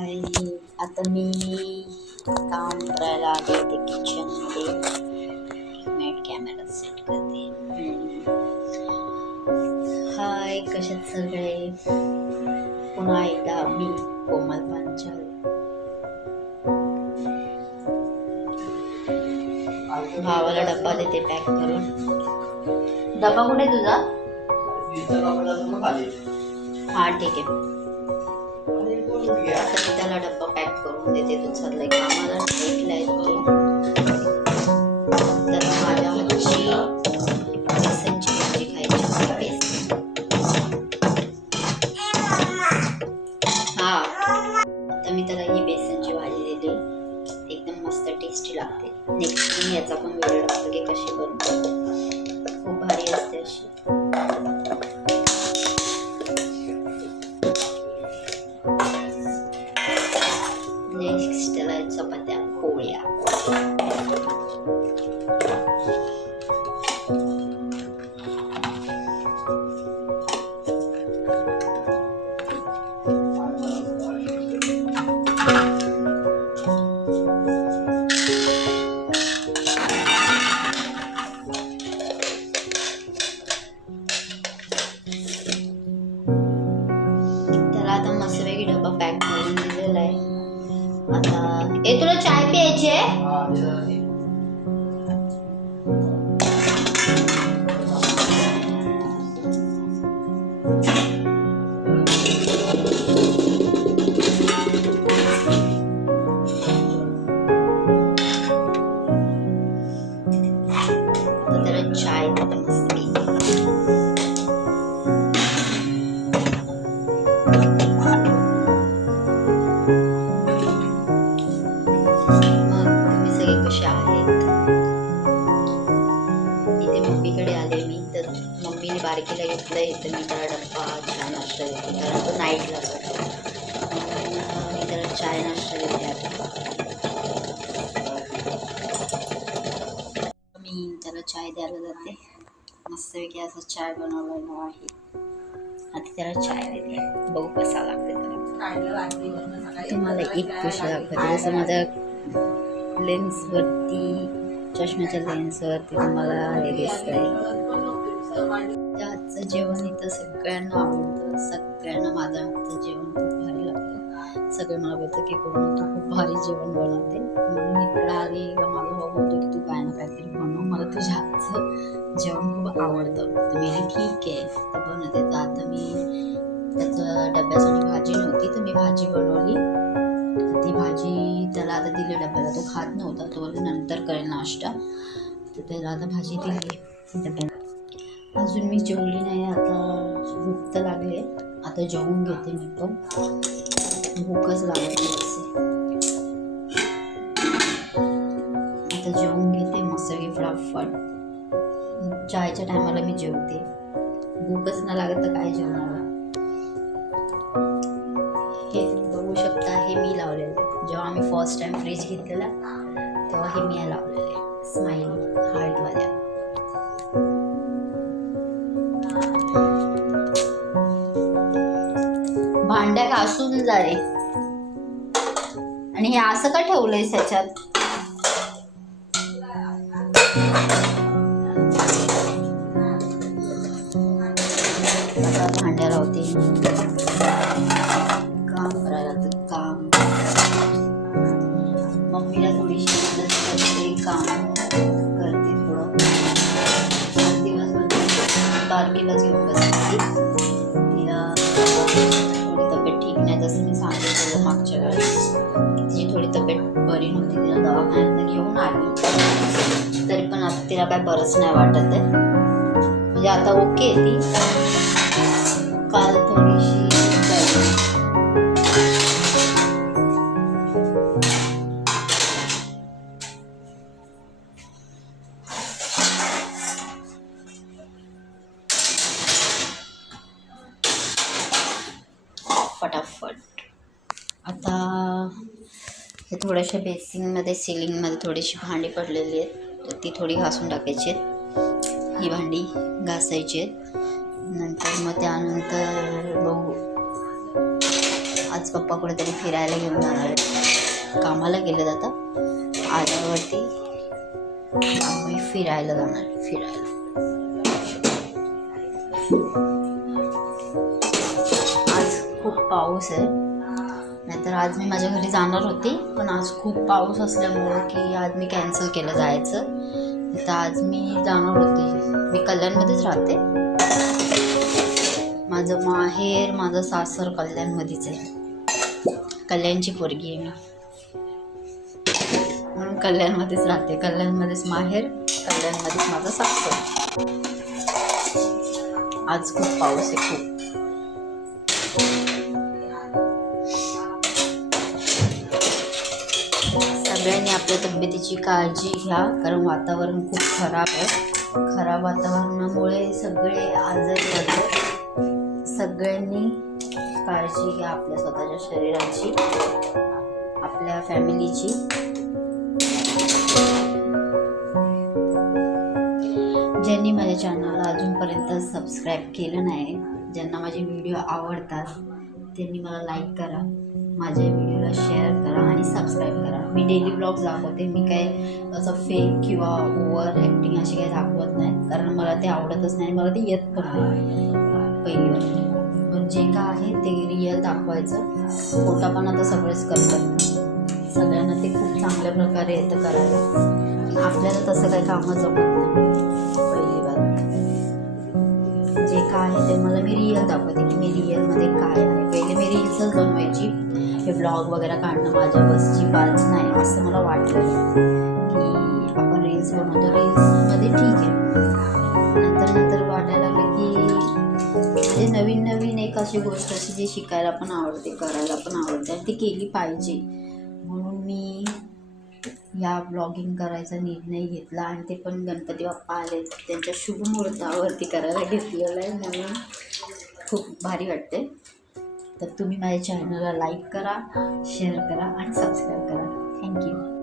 आणि आता मी काम करायला आले ते किचनमध्ये. एक मिनिट कॅमेरा सेट करते. हाय, कशात सगळे? पुन्हा एकदा मी कोमल पांचाल. भावाला डब्बा देते पॅक करून. डब्बा कुठे तुझा? हा ठीक आहे. आता त्याला डब्बा पॅक करून देते. तो चाललाय कामाला. ऐकलाय तो. त्याला माझ्या हातची बेसनची भाजी खायची. बेसन. हा, आता मी त्याला ही बेसनची भाजी दिली. एकदम मस्त टेस्टी लागते. नेक्स्ट मी याचा पण व्हिडिओ टाकतो की कशी बनवतो. खूप भारी असते अशी. नेक्स्ट त्याला चपात्या पोळ्या. त्याला आता मस्तपैकी डब्बा पॅक करून दिलेला आहे. आता तुला चाय प्यायची आहे? त्याला चाय देते मस्तपैकी. कसे आहेत? इथे मम्मीकडे आले मी. तर मम्मीने बारकीला घेतलंय. तर मी त्याला डब्बा चहा नाश्ता देते. कारण तो नाईटला जातो. मी त्याला चाय नाश्ता देते. मी त्याला चाय द्यायला जाते. मस्तपैकी असं चाय बनवलेला आहे. आता त्याला चाय देते. बघू कसा लागते त्याला. तुम्हाला एक गोष्ट दाखवते. जसं माझ्या लेन्सवरती, चष्म्याच्या लेन्सवरती तुम्हाला हे दिसतंय. आजचं जेवण इथं सगळ्यांना आवडतं. सगळ्यांना माझं हातचं जेवण खूप भारी लागतं. सगळे मला बोलतात की कोमल तू खूप भारी जेवण बनवते. म्हणून इकडं आली का माझा भाऊ बोलतो की तू काय ना काहीतरी बनव. मला तुझ्या हातचं जेवण खूप आवडतं. तर मी ठीक आहे तर बनवते. तर आता मी त्याचं डब्यासाठी भाजी नव्हती तर मी भाजी बनवली. ती भाजी त्याला आता दिली डब्याला. तो खात नव्हता. तो बोलला नंतर करेल नाश्ता. तर त्याला आता भाजी दिली डब्याला. अजून मी जेवली नाही. आता भूक तर लागली आहे. आता जेवून घेते मी पण. भूकच लागत नाही असे. आता जेवून घेते मस्त फटाफट. चायच्या टायमाला मी जेवते. भूकच नाही लागत तर काय जेवणार. हे बघू शकता. हे मी लावलेलं. जेव्हा आम्ही फर्स्ट टाइम फ्रीज घेतलेला तेव्हा हे मी लावलेले स्माइली हार्टवाल्या. भांड्या घासून जा रे. आणि हे असं का ठेवलंयस ह्याच्यात? भांड्या लावते. काम करायला तर काम. मम्मीला थोडीशी मदत करते. काम करते थोडं. दिवसभर बारकीलाच घेऊन बसते. तिला थोडी तब्येत ठीक नाही. जसं मी सांगितलं मागच्या वेळेस तिची थोडी तब्येत बरी नव्हती. तिला दवाखान्यात घेऊन आली. तरी पण आता तिला काय बरंच नाही वाटत आहे. म्हणजे आता ओके ती. काल थोडीशी फटाफट. आता हे थोड्याशा बेसिनमध्ये सिलिंगमध्ये थोडीशी भांडी पडलेली आहेत. तर ती थोडी घासून टाकायची आहेत. ही भांडी घासायची आहेत. नंतर मग त्यानंतर बघू आज पप्पा कुठेतरी फिरायला घेऊन जाणार आहे. कामाला गेले आता, आल्यावरती आम्ही फिरायला जाणार. आज खूप पाऊस आहे, नाहीतर आज मी माझ्या घरी जाणार होती, पण आज खूप पाऊस असल्यामुळं की आज मी कॅन्सल केलं जायचं. तर आज मी जाणार होते. मी कल्याणमध्येच राहते. माझं माहेर, माझं सासर कल्याणमध्येच आहे. कल्याणची पोरगी आहे मी, म्हणून कल्याणमध्येच राहते. कल्याणमध्येच माहेर, कल्याणमध्येच माझं सासर. आज खूप पाऊस आहे, खूप. सगळ्यांनी आपल्या तब्येतीची काळजी घ्या, कारण वातावरण खूप खराब आहे. खराब वातावरणामुळे सगळे आजारी पडतात. सगळ्यांनी काळजी घ्या आपल्या स्वतःच्या शरीराची, आपल्या फॅमिलीची. ज्यांनी माझ्या चॅनलला अजूनपर्यंत सबस्क्राईब केलं नाही, ज्यांना माझे व्हिडिओ आवडतात, त्यांनी मला लाईक करा, माझ्या व्हिडिओला शेअर करा आणि सबस्क्राईब करा. मी डेली ब्लॉग्स दाखवते. मी काय असं फेक किंवा ओव्हर ॲक्टिंग अशी काही दाखवत नाही, कारण मला ते आवडतच नाही, मला ते येत पण नाही पहिली. पण जे काय आहे ते रिअल दाखवायचं. खोटापण आता सगळेच करतात, सगळ्यांना ते खूप चांगल्या प्रकारे येतं करायला. आपल्याला तसं काही कामं जमत नाही. पहिली बात जे काय आहे ते मला मी रिअल दाखवते की मी रिअलमध्ये काय आहे. पहिले मी रील्सच बनवायची, हे ब्लॉग वगैरे काढणं माझ्या बसची बात नाही असं मला वाटलं की आपण रील्स बनवतो, रील्समध्ये ठीक आहे. नंतर वाटायला लागलं की नवीन नवीन एक अशी गोष्ट अशी जी शिकायला पण आवडते, करायला पण आवडते आणि ती केली पाहिजे. म्हणून मी या ब्लॉगिंग करायचा निर्णय घेतला आणि ते पण गणपती बाप्पा आले त्यांच्या शुभ मुहूर्तावरती करायला घेतलेलं आहे, म्हणून खूप भारी वाटते. तर तुम्ही माझ्या चॅनलला लाईक करा, शेअर करा आणि सबस्क्राईब करा. थँक्यू.